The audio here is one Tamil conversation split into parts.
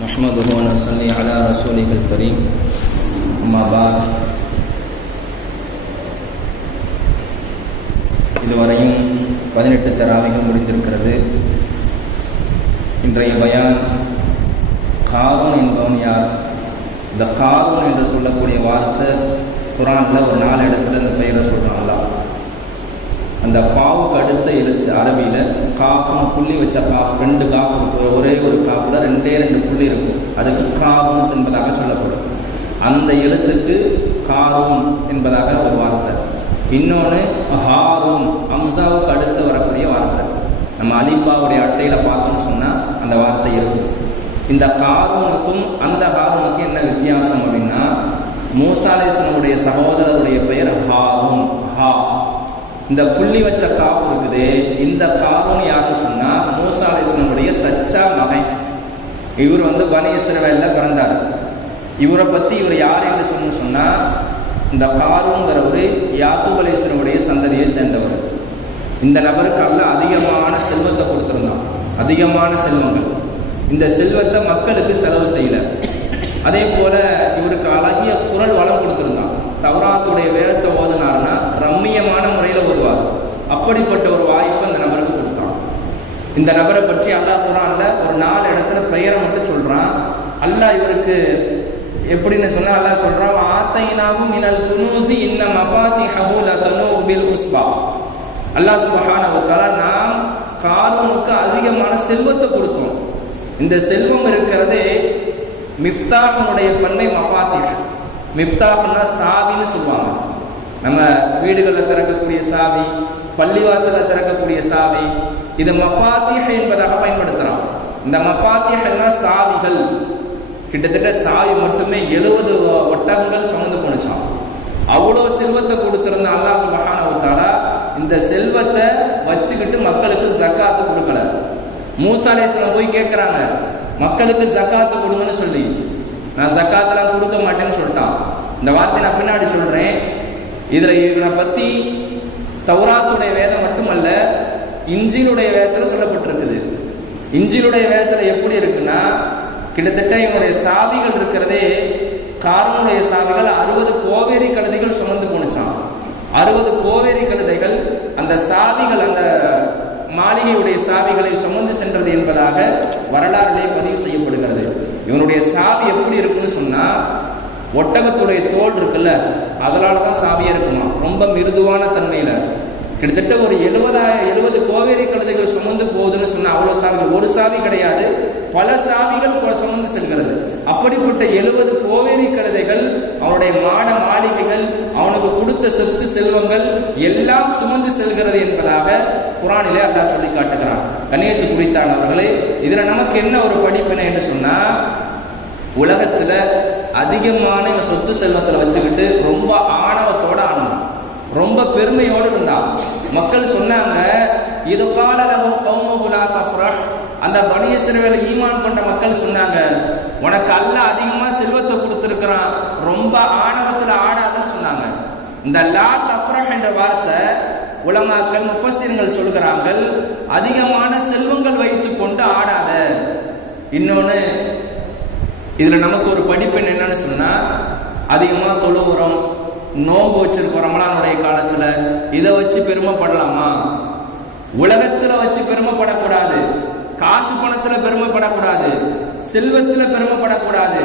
நஹ்மதுஹு வ நஸல்லி அலா ரசூலிஹில் கரீம். அம்மா பாத். இதுவரையும் 18 தராவிகள் முடிந்திருக்கிறது. இன்றைய பயான் காரூன் என்பவன் யார்? இந்த காரூன் என்று சொல்லக்கூடிய வார்த்தை குர்ஆனில் ஒரு 4 இடத்துல இந்த பெயரை சொல்கிறான் அல்லாஹ். அந்த ஃபாவுக்கு அடுத்த எழுத்து அரபியில் காஃப்னு புள்ளி வச்ச காஃப், 2 காஃப் இருக்கும். ஒரே ஒரு காஃபில் 2 புள்ளி இருக்கும். அதுக்கு காரூன் என்பதாக சொல்லப்படும். அந்த எழுத்துக்கு காரூன் என்பதாக ஒரு வார்த்தை. இன்னொன்று ஹாரூன், அம்சாவுக்கு அடுத்து வரக்கூடிய வார்த்தை. நம்ம அலிபாவுடைய அட்டையில் பார்த்தோம்னு சொன்னால் அந்த வார்த்தை இருக்கும். இந்த காரூனுக்கும் அந்த ஹாரூனுக்கும் என்ன வித்தியாசம் அப்படின்னா, மூசா அலைஹிஸ்ஸலாமுடைய சகோதரருடைய பெயர் ஹாரூன். இந்த புள்ளி வச்ச காஃப் இருக்குது. இந்த காரூன் யாருன்னு சொன்னா மூசா அலைஹிஸ்ஸலாமுடைய சச்சா மகன். இவர் பனி இஸ்ரவேல்ல பிறந்தார். இவரை பத்தி இவர் யார் என்று சொன்னா, இந்த காரூன்கிறவர் யாக்கூப் அலைஹிஸ்ஸலாமுடைய சந்ததியை சேர்ந்தவர். இந்த நபருக்கு அல்லாஹ் அதிகமான செல்வத்தை கொடுத்திருந்தான், அதிகமான செல்வங்கள். இந்த செல்வத்தை மக்களுக்கு செலவு செய்யல. அதே போல இவருக்கு அழகிய குரல் வளம் கொடுத்திருந்தான். தௌராத்துடைய வேதத்தை ஓதுனார்னா ரம்மியமான முறையில் ஓதுவார். அப்படிப்பட்ட ஒரு வாய்ப்பு அந்த நபருக்கு கொடுத்தான். இந்த நபரை பற்றி அல்லாஹ் குர்ஆன்ல ஒரு 4 இடத்துல பெயரை மட்டும் சொல்றான். அல்லாஹ் இவருக்கு எப்படின்னு சொன்னா, அல்லாஹ் சொல்றான், ஆத்தைனாகும் மினல் குனூஸி இன்ன மஃபாத்திஹு லதனூ பில் உஸ்பா. அல்லாஹ் சுப்ஹானஹு வ தஆலா நாம் காரூனுக்கு அதிகமான செல்வத்தை கொடுத்தோம். இந்த செல்வம் இருக்கிறதே மிஃப்தாஹுடைய பன்மை மஃபாத்திஹ். மிஃப்தாஹ்னா சாவின்னு சொல்லுவாங்க. நம்ம வீடுகளில் திறக்கக்கூடிய சாவி, பள்ளிவாசலில் திறக்கக்கூடிய சாவி, இது மஃபாத்திஹ் என்பதாக பயன்படுத்துகிறான். இந்த மஃபாத்திஹ்னா சாவிகள். கிட்டத்தட்ட சாவி மட்டுமே 70 ஒட்டகங்கள் சுமந்து போனுச்சான். அவ்வளோ செல்வத்தை கொடுத்திருந்த அல்லாஹ் சுப்ஹானஹு வ தஆலா இந்த செல்வத்தை வச்சுக்கிட்டு மக்களுக்கு ஜக்காத்து கொடுக்கல. மூசா அலைஹிஸ்ஸலாம் போய் கேட்குறாங்க, மக்களுக்கு ஜக்காத்து கொடுங்கன்னு சொல்லி. நான் ஜக்காத்தெல்லாம் கொடுக்க மாட்டேன்னு சொல்லிட்டான். இந்த வார்த்தை நான் பின்னாடி சொல்கிறேன். இதில் இவனை பற்றி தௌராத்துடைய வேதம் மட்டுமல்ல, இஞ்சிலுடைய வேதத்தில் சொல்லப்பட்டிருக்குது. இஞ்சிலுடைய வேதத்தில் எப்படி இருக்குன்னா, கிட்டத்தட்ட இவனுடைய சாவிகள் இருக்கிறதே, காரூனுடைய சாவிகள் 60 கோவேரி கழுதைகள் சுமந்து போனுச்சான். 60 கோவேரி கழுதைகள் அந்த சாவிகள், அந்த மாளிகையுடைய சாவிகளை சுமந்து சென்றது என்பதாக வரலாறுலே பதிவு செய்யப்படுகிறது. இவனுடைய சாவி எப்படி இருக்குன்னு சொன்னா, ஒட்டகத்துடைய தோல் இருக்குல்ல, அதனால தான் சாவியே இருக்குமா, ரொம்ப மிருதுவான தன்மையில. கிட்டத்தட்ட ஒரு 70 கோவேரி கழுதைகள் சுமந்து போகுதுன்னு சொன்னா அவ்வளோ சாவிகள். ஒரு சாவி கிடையாது, பல சாவிகள் சுமந்து செல்கிறது. அப்படிப்பட்ட 70 கோவேரி கழுதைகள், அவனுடைய மாளிகைகள், அவனுக்கு கொடுத்த சொத்து செல்வங்கள் எல்லாம் சுமந்து செல்கிறது என்பதாக குர்ஆனிலே அல்லாஹ் சொல்லி காட்டுகிறான். கண்ணியத்து குறித்தானவர்களே, இதுல நமக்கு என்ன ஒரு படிப்பினை என்று சொன்னா, உலகத்துல அதிகமான சொத்து செல்வத்தில் வச்சுக்கிட்டு ரொம்ப ஆணவத்தோட ஆனான், ரொம்ப பெருமையோடு இருந்தான். மக்கள் சொன்னாங்க, இது கால லஹு கௌமுஹு லா தஃப்ரஹ். அந்த பனி இஸ்ரவேல் ஈமான் கொண்ட மக்கள் சொன்னாங்க, உனக்கு அல்லாஹ் அதிகமாக செல்வத்தை கொடுத்துருக்கிறான், ரொம்ப ஆணவத்தில் ஆடாதுன்னு சொன்னாங்க. இந்த லா தஃப்ரஹ் என்ற வார்த்தை உலமாக்கள் முஃபஸ்ஸிர்கள் சொல்கிறார்கள், அதிகமான செல்வங்கள் வைத்து கொண்டு ஆடாத. இன்னொன்று இதில் நமக்கு ஒரு படிப்பு என்னன்னு சொன்னால், அதிகமாக தொழுகிறோம், நோன்பு வச்சிருக்கோம் ரமலானுடைய காலத்தில், இதை வச்சு பெருமைப்படலாமா? உலகத்தில் வச்சு பெருமைப்படக்கூடாது, காசு பணத்தில் பெருமைப்படக்கூடாது, செல்வத்தில் பெருமைப்படக்கூடாது,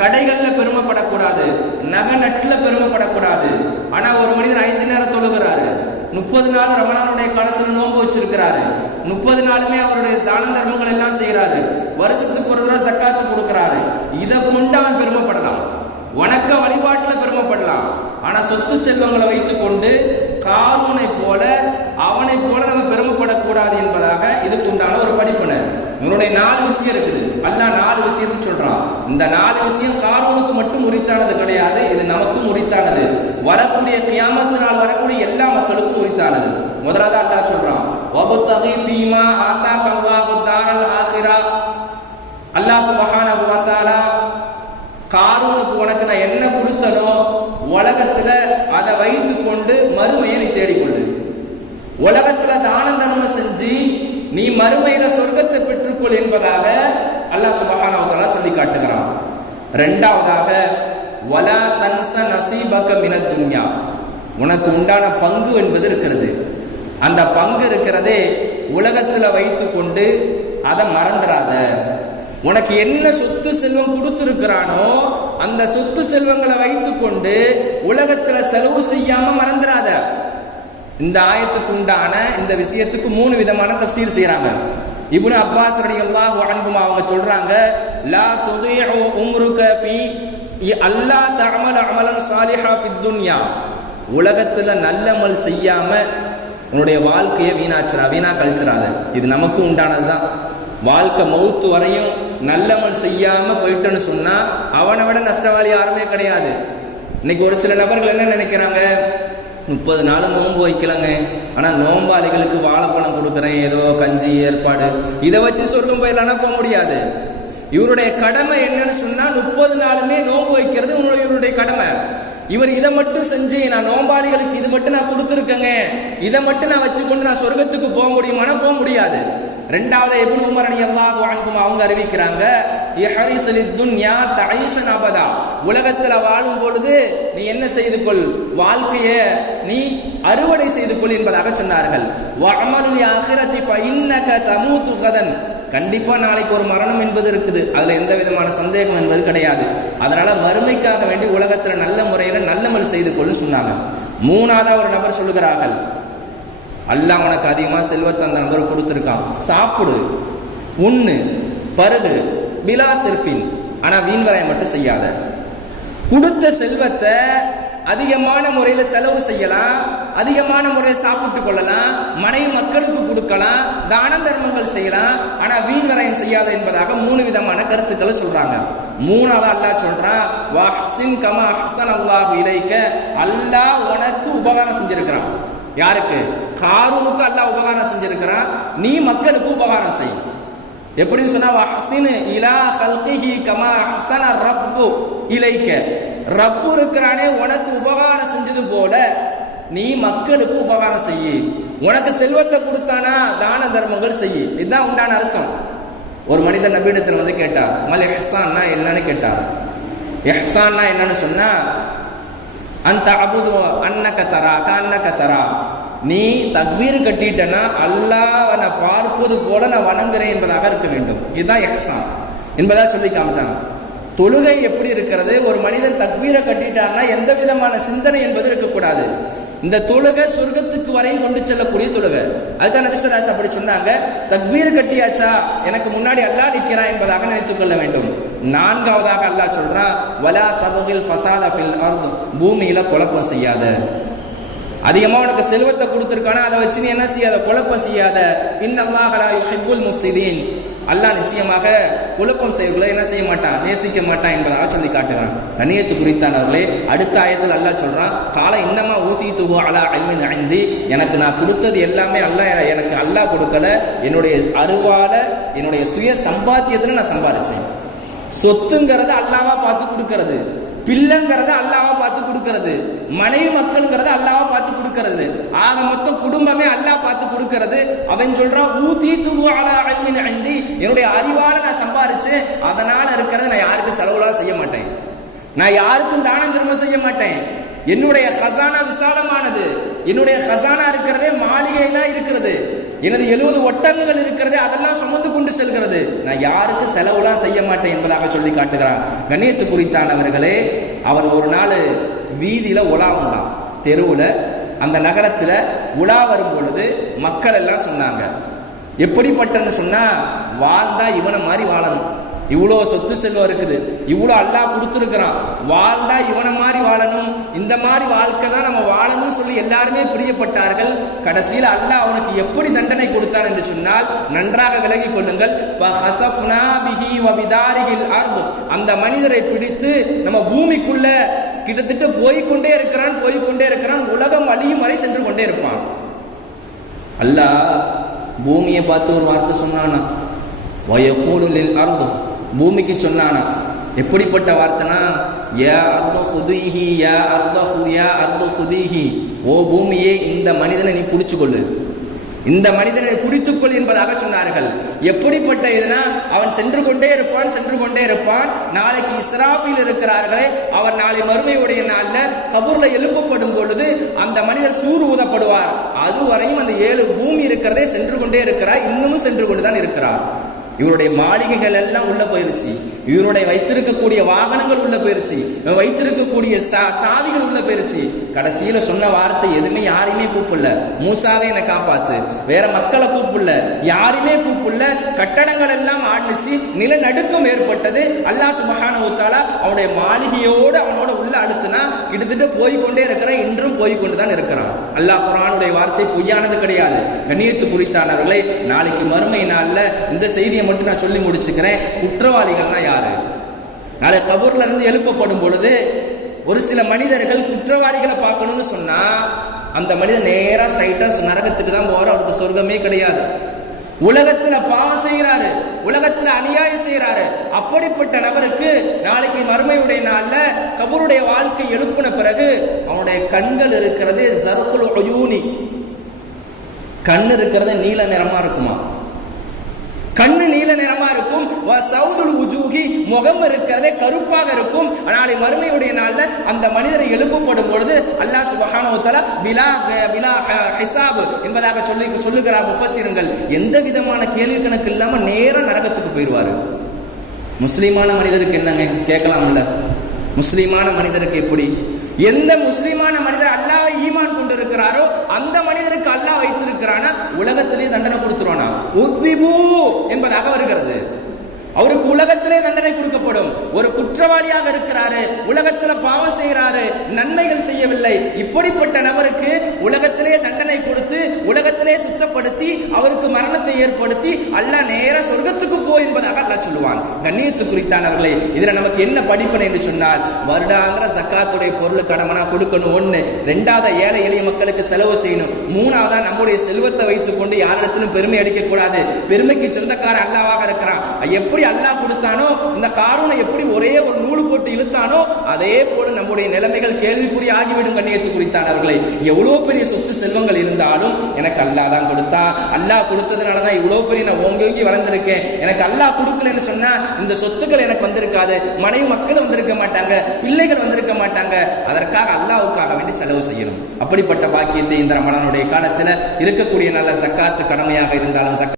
கடைகளில் பெருமைப்படக்கூடாது, நகை நட்டில் பெருமைப்படக்கூடாது. ஆனால் ஒரு மனிதர் 5 நேரம் தொழுகிறாரு, 30 நாள் ரமலானுடைய காலத்தில் நோன்பு வச்சிருக்கிறாரு, 30 நாளுமே அவருடைய தான தர்மங்கள் எல்லாம் செய்யறாரு, வருஷத்துக்கு ஒரு தடவை ஜக்காத்து கொடுக்கிறாரு. இதை கொண்டு அவன் பெருமைப்படலாம், வணக்க வழிபாட்டில் பெருமைப்படலாம். ஆனா சொத்து செல்வங்களை வைத்துக் கொண்டு காரூனை போல, அவனை போல நம்ம பெருமைப்படக்கூடாது என்பதாக இதுக்கு உண்டான ஒரு படிப்பினை. இவனுடைய 4 விஷயம் இருக்குது. அல்லாஹ் 4 விஷயத்தை சொல்றான். இந்த 4 விஷயம் காரூனுக்கு மட்டும் உரித்தானது கிடையாது, இது நமக்கும் உரித்தானது. வரக்கூடிய கியாமத்து நாள் வரக்கூடிய எல்லா மக்களுக்கும் உரித்தானது. முதலாவது அல்லாஹ் சொல்றான், வபுத்தகி ஃபீமா ஆதாக அல்லாஹு தாரல் ஆகிரா. அல்லாஹ் சுப்ஹானஹு வ தஆலா காரூனுக்கு உனக்கு நான் என்ன கொடுத்தனோ உலகத்துல அதை வைத்து கொண்டு மறுமையை நீ தேடிக்கொண்டு, உலகத்துல தானம் தர்மம் செஞ்சு நீ மறுமையில சொர்க்கத்தை பெற்றுக்கொள் என்பதாக அல்லாஹ் சுப்ஹானஹு வ தஆலா சொல்லி காட்டுகிறான். இரண்டாவதாக வலா தன்ஸ நஸீபக மினத் துன்யா, உனக்கு உண்டான பங்கு என்பது இருக்கிறது. அந்த பங்கு இருக்கிறதே உலகத்தில் வைத்து கொண்டு அதை மறந்துடாத. உனக்கு என்ன சொத்து செல்வம் கொடுத்துருக்கிறானோ அந்த சொத்து செல்வங்களை வைத்து கொண்டு உலகத்தில் செலவு செய்யாம மறந்துடாத. இந்த ஆயத்துக்கு உண்டான இந்த விஷயத்துக்கு 3 விதமான தஃப்சீர் செய்யறாங்க. இப்னு அப்பாஸ் ரலியல்லாஹு அன்ஹுமா அவங்க சொல்றாங்க, லா துதிஉ உம்ருக ஃபீ அல்லா தஅமல் அமலன் சாலிஹா ஃபித் துன்யா, உலகத்துல நல்லமல் செய்யாம உன்னுடைய வாழ்க்கையை வீணா கழிச்சிடாத. இது நமக்கு உண்டானதுதான். வாழ்க்கை மௌத்து வரையும் நல்லமல் செய்யாம போயிட்டோன்னு சொன்னா அவனை விட நஷ்டவாளி யாருமே கிடையாது. இன்னைக்கு ஒரு சில நபர்கள் என்ன நினைக்கிறாங்க, 30 நாள் நோன்பு வைக்கலங்க, ஆனா நோம்பாளிகளுக்கு வாழைப்பழம் கொடுக்குறேன், ஏதோ கஞ்சி ஏற்பாடு, இதை வச்சு சொர்க்கம் போயிடலான்னா போக முடியாது. இவருடைய கடமை என்னன்னு சொன்னா 30 நாளுமே நோன்பு வைக்கிறது இவருடைய கடமை. இவர் இதை மட்டும் செஞ்சு நான் நோம்பாளிகளுக்கு இது மட்டும் நான் கொடுத்துருக்கேங்க, இதை மட்டும் நான் வச்சுக்கொண்டு நான் சொர்க்கத்துக்கு போக முடியுமானா போக முடியாது. ரெண்டாவது இப்னு உமர் ரலியல்லாஹு அன்ஹுமா அவங்க அறிவிக்கிறாங்க, இஹரிஸ் லித்துன்யா தஈஷன் அபதா, உலகத்துல வாழும் பொழுது நீ என்ன செய்து கொள், வாழ்க்கையை நீ அறுவடை செய்து கொள் என்பதாக சொன்னார்கள். வஅமலுல் ஆখিরাতি ஃபஇன்னக தமூது கதன், கண்டிப்பா நாளைக்கு ஒரு மரணம் என்பது இருக்குது, அதுல எந்த விதமான சந்தேகம் என்பது கிடையாது. அதனால மறுமைக்காக வேண்டி உலகத்துல நல்ல முறையில நல்லமல் செய்து கொள்ளுன்னு சொன்னாங்க. மூணாவதா ஒரு நபர் சொல்லுகிறார்கள், அல்லாஹ் உனக்கு அதிகமா செல்வத்தை அந்த நபர் கொடுத்துருக்கான், சாப்பிடு, உண்ணு, பருகு, பிலா சிர்ஃபின், ஆனா வீண்வரையை மட்டும் செய்யாத. கொடுத்த செல்வத்தை அதிகமான முறையில் செலவு செய்யலாம், அதிகமான முறையில் சாப்பிட்டு கொள்ளலாம், மனைவி மக்களுக்கு கொடுக்கலாம், தான தர்மங்கள் செய்யலாம், ஆனா வீண் விரயம் செய்யாத என்பதாக 3 விதமான கருத்துக்களை சொல்றாங்க. மூணாவது அல்லாஹ் சொல்றான், வஹ்சின் கமா ஹஸன் அல்லாஹு இலைக்க, அல்லாஹ் உனக்கு உபகாரம் செஞ்சிருக்கிறான். யாருக்கு? காரூனுக்கு அல்லாஹ் உபகாரம் செஞ்சிருக்கிறான், நீ மக்களுக்கு உபகாரம் செய். எப்படின்னு சொன்னா, வஹ்சின் இலா ஹல்கிஹி கமா ஹஸன ரப்பு இலைக்க, ரப்பு இருக்கிறானே உனக்கு உபகாரம் செஞ்சது போல நீ மக்களுக்கு உபகாரம் செய்யி. உனக்கு செல்வத்தை கொடுத்தானா தான தர்மங்கள் செய்யி. இதுதான் உண்டான அர்த்தம். ஒரு மனிதர் நபியிடத்தில் வந்து கேட்டார், மல் இஹ்சான்னா என்னன்னு கேட்டார். இஹ்சான்னா என்னன்னு சொன்னா, அந்த அபுது அன்னக தரா கன்னக தரா, நீ தக்பீர் கட்டிட்டனா அல்லாஹ் நான் பார்ப்பது போல நான் வணங்குறேன் என்பதாக இருக்க வேண்டும். இதுதான் இஹ்சான் என்பதாக சொல்லி காமிட்டாங்க. தொழுகை எப்படி இருக்கிறது, ஒரு மனிதன் தக்பீரை கட்டிட்டார்னா எந்த விதமான சிந்தனை என்பது இருக்கக்கூடாது. இந்த தொழுகை சொர்க்கத்துக்கு வரையும் கொண்டு செல்லக்கூடிய தொழுகை. அதுதான் நபி ஸல்லல்லாஹு அலைஹி வஸல்லம் அப்படி சொன்னாங்க, தக்பீர் கட்டியாச்சா எனக்கு முன்னாடி அல்லாஹ் நிற்கிறான் என்பதாக நினைத்துக் கொள்ள வேண்டும். நான்காவதாக அல்லாஹ் சொல்றான், வலா தபகில் ஃபஸாத ஃபில் அர்த், பூமியில குழப்பம் செய்யாத. அதிகமா உனக்கு செல்வத்தை கொடுத்துருக்கானா அதை வச்சு நீ என்ன செய்யாத, குழப்பம் செய்யாத. இன்னல்லாஹ லா யுஹிப்புல் முஃப்ஸிதீன், அல்லாஹ் நிச்சயமாக குழப்பம் செய்வர்களை என்ன செய்ய மாட்டான், நேசிக்க மாட்டான் என்பதாக சொல்லி காட்டுகிறான். கண்ணியத்து குறித்தானவர்களே, அடுத்த ஆயத்தில் அல்லாஹ் சொல்றான், கால இன்னமா ஊதீதுஹு அலா இல்மின் இன்தி, எனக்கு நான் கொடுத்தது எல்லாமே எனக்கு அல்லாஹ் கொடுக்கல, என்னுடைய அருவால என்னுடைய சுய சம்பாத்தியத்தில் நான் சம்பாதிச்சேன். சொத்துங்கிறத அல்லாஹ்வா பார்த்து கொடுக்கிறது, பிள்ளைங்கிறத அல்லாஹ்வா பார்த்து கொடுக்கிறது, மனைவி மக்கள்ங்கிறத அல்லாஹ்வா பார்த்து கொடுக்கிறது, ஆக மொத்தம் குடும்பமே அல்லாஹ் பார்த்து கொடுக்கிறது. அவன் சொல்றான், ஊதீதுஹு அலா இல்மின் இன்தி, என்னுடைய அறிவால நான் சம்பாதிச்சேன், அதனால இருக்கிறத நான் யாருக்கும் செலவுலாம் செய்ய மாட்டேன், நான் யாருக்கும் தானம் திரும்ப செய்ய மாட்டேன். என்னுடைய ஹசானா விசாலமானது, என்னுடைய ஹசானா இருக்கிறதே மாளிகையெல்லாம் இருக்கிறது, எனது 70 ஒட்டகங்கள் இருக்கிறதே அதெல்லாம் சுமந்து கொண்டு செல்கிறது, நான் யாருக்கு செலவுலாம் செய்ய மாட்டேன் என்பதாக சொல்லி காட்டுகிறான். கண்ணியத்து குறித்தானவர்களே, அவன் ஒரு நாள் வீதியில உலா வந்தான், தெருவில், அந்த நகரத்தில் உலா வரும் பொழுது மக்கள் எல்லாம் சொன்னாங்க, எப்படிப்பட்டன்னு சொன்னா, வாழ்ந்தா இவனை மாதிரி வாழணும், இவ்வளோ சொத்து செல்வம் இருக்குது, இவ்வளோ அல்லாஹ் கொடுத்துருக்கிறான், வாழ்ந்தா இவனை மாதிரி வாழணும், இந்த மாதிரி வாழ்க்கை தான் நம்ம வாழணும்னு சொல்லி எல்லாருமே பிரியப்பட்டார்கள். கடைசியில் அல்லாஹ் அவனுக்கு எப்படி தண்டனை கொடுத்தான் என்று சொன்னால், நன்றாக விலகி கொள்ளுங்கள், ஃபஹஸஃப்னா பிஹி வபிதாரிஹில் அர்த், அந்த மனிதரை பிடித்து நம்ம பூமிக்குள்ள கிட்டத்தட்ட போய்கொண்டே இருக்கிறான், உலகம் அழியும் வரை சென்று கொண்டே இருப்பான். அல்லாஹ் பூமியை பார்த்து ஒரு வார்த்தை சொன்னானா, வயகூலு லில் அர்த், பூமிக்கு சொன்னானா, எப்படிப்பட்ட வார்த்தைனா, யா அர்து ஹுதீஹி யா அர்து ஹு யா அர்து ஹுதீஹி, ஓ பூமியே இந்த மனிதனை நீ பிடிச்சு கொள்ளு, இந்த மனிதனை பிடித்துக்கொள் என்பதாக சொன்னார்கள். எப்படிப்பட்ட இதுனா, அவன் சென்று கொண்டே இருப்பான். நாளைக்கு இஸ்ராஃபீல் இருக்கிறார்களே, அவர் நாளை மறுமையுடைய நாள்ல கபூர்ல எழுப்பப்படும் பொழுது அந்த மனிதர் சூர் ஊதப்படுவார். அதுவரையும் அந்த 7 பூமி இருக்கிறதே சென்று கொண்டே இருக்கிறார், இன்னமும் சென்று கொண்டுதான் இருக்கிறார். இவருடைய மாளிகைகள் எல்லாம் உள்ள போயிருச்சு, இவருடைய வைத்திருக்கக்கூடிய வாகனங்கள் உள்ள போயிருச்சு, வைத்திருக்கக்கூடிய சாவிகள் உள்ள போயிருச்சு. கடைசியில சொன்ன வார்த்தை எதுவுமே யாரையுமே கூப்பிடல. மூசாவே என்னை காப்பாத்து, வேற மக்களை கூப்பிடல, யாருமே கூப்பிடல. கட்டடங்கள் எல்லாம் ஆடுச்சு, நிலநடுக்கம் ஏற்பட்டது. அல்லாஹ் சுப்ஹானஹு வ தஆலா அவனுடைய மாளிகையோடு அவனோட உள்ள அடுத்துனா கிட்டத்தட்ட போய்கொண்டே இருக்கிறான், இன்றும் போய்கொண்டுதான் இருக்கிறான். அல்லாஹ் குர்ஆனுடைய வார்த்தை பொய்யானது கிடையாது. கண்ணியத்து குறித்தானவர்களே, நாளைக்கு மறுமை நாள்ல இந்த செய்தியை மட்டும் நான் சொல்லி முடிச்சுக்கிறேன். குற்றவாளிகள்னா யாரு? நாளை கபூர்ல இருந்து எழுப்பப்படும் பொழுது ஒரு சில மனிதர்கள் குற்றவாளிகளை பார்க்கணும்னு சொன்னா அந்த மனிதன் நேரா ஸ்ட்ரைட்டா நரகத்துக்கு தான் போற, அவருக்கு சொர்க்கமே கிடையாது. உலகத்துல பாவம் செய்யறாரு, உலகத்துல அநியாயம் செய்யறாரு. அப்படிப்பட்ட நபருக்கு நாளைக்கு மறுமையுடைய நாள்ல கபூருடைய வாழ்க்கை எழுப்பின பிறகு அவனுடைய கண்கள் இருக்கிறது ஜர்குல் உயூனி, கண் இருக்கிறது நீல நிறமா இருக்குமா, கண்ணு நீல நிறமா இருக்கும். சவுதுல் உஜூகி, முகம் இருக்கிறதே கருப்பாக இருக்கும். நாளை மறுமையுடைய நாள்ல அந்த மனிதரை எழுப்பப்படும் பொழுது அல்லாஹ் சுப்ஹானஹு வ தஆலா பிலா ஹிசாப் என்பதாக சொல்லுகிறார் முஃபஸ்ஸிர்கள். எந்த விதமான கேள்வி கணக்கு இல்லாம நேரா நரகத்துக்கு போயிடுவாரு. முஸ்லிமான மனிதருக்கு என்னங்க கேட்கலாம்ல? முஸ்லிமான மனிதருக்கு எப்படி? எந்த முஸ்லிமான மனிதர் அல்லாஹ்வை ஈமான் கொண்டு இருக்கிறாரோ அந்த மனிதருக்கு அல்லாஹ் வைத்திருக்கிறானா உலகத்திலே தண்டனை கொடுத்துருவானா? உத்திபு என்பதாக வருகிறது. அவருக்கு உலகத்திலே தண்டனை கொடுக்கப்படும். ஒரு குற்றவாளியாக இருக்கிறாரு, உலகத்துல பாவம் செய்கிறாரு, நன்மைகள் செய்யவில்லை. இப்படிப்பட்ட நபருக்கு உலகத்திலே தண்டனை கொடுத்து உலகத்திலே சுத்தப்படுத்தி அவருக்கு மரணத்தை ஏற்படுத்தி அல்லாஹ் நேர சொர்க்கத்துக்கு போ என்பதாக அல்லாஹ் சொல்லுவான். கண்ணியத்து குறித்தானவர்களே, இதுல நமக்கு என்ன படிப்பனை என்று சொன்னால், வருடாந்திர ஜக்காத்துடைய பொருள் கடமனா கொடுக்கணும். 1. 2வது ஏழை எளிய மக்களுக்கு செலவு செய்யணும். 3வதா நம்முடைய செல்வத்தை வைத்துக் கொண்டு யாரிடத்திலும் பெருமை அடிக்க கூடாது. பெருமைக்கு சொந்தக்கார அல்லாஹ்வாக இருக்கிறான். எப்படி அல்லாஹ் கொடுத்தானோ, இந்த காரூனை எப்படி ஒரே ஒரு நூல் போட்டு இழுத்தானோ அதே போல நம்முடைய நிலைமைகள் கேள்விக்குறி ஆகிவிடும். கண்ணியத்து குறித்தானவர்களை, எவ்வளவு பெரிய சொத்து செல்வங்கள் இருந்தாலும் எனக்கு அல்லாஹ் தான் கொடுத்தா, அல்லாஹ் கொடுத்ததுனாலதான் இவ்வளவு பெரிய நான் ஓங்கி வளர்ந்திருக்கேன். எனக்கு அல்லாஹ் கொடுக்கலன்னு சொன்னா இந்த சொத்துக்கள் எனக்கு வந்திருக்காது, மனைவி மக்கள் வந்திருக்க மாட்டாங்க, பிள்ளைகள் வந்திருக்க மாட்டாங்க. அதற்காக அல்லாஹ்வுக்காக வேண்டி செலவு செய்யணும். அப்படிப்பட்ட பாக்கியத்தை இந்த ரமலானுடைய காலத்துல இருக்கக்கூடிய நல்ல ஜக்காத்து கடமையாக இருந்தாலும்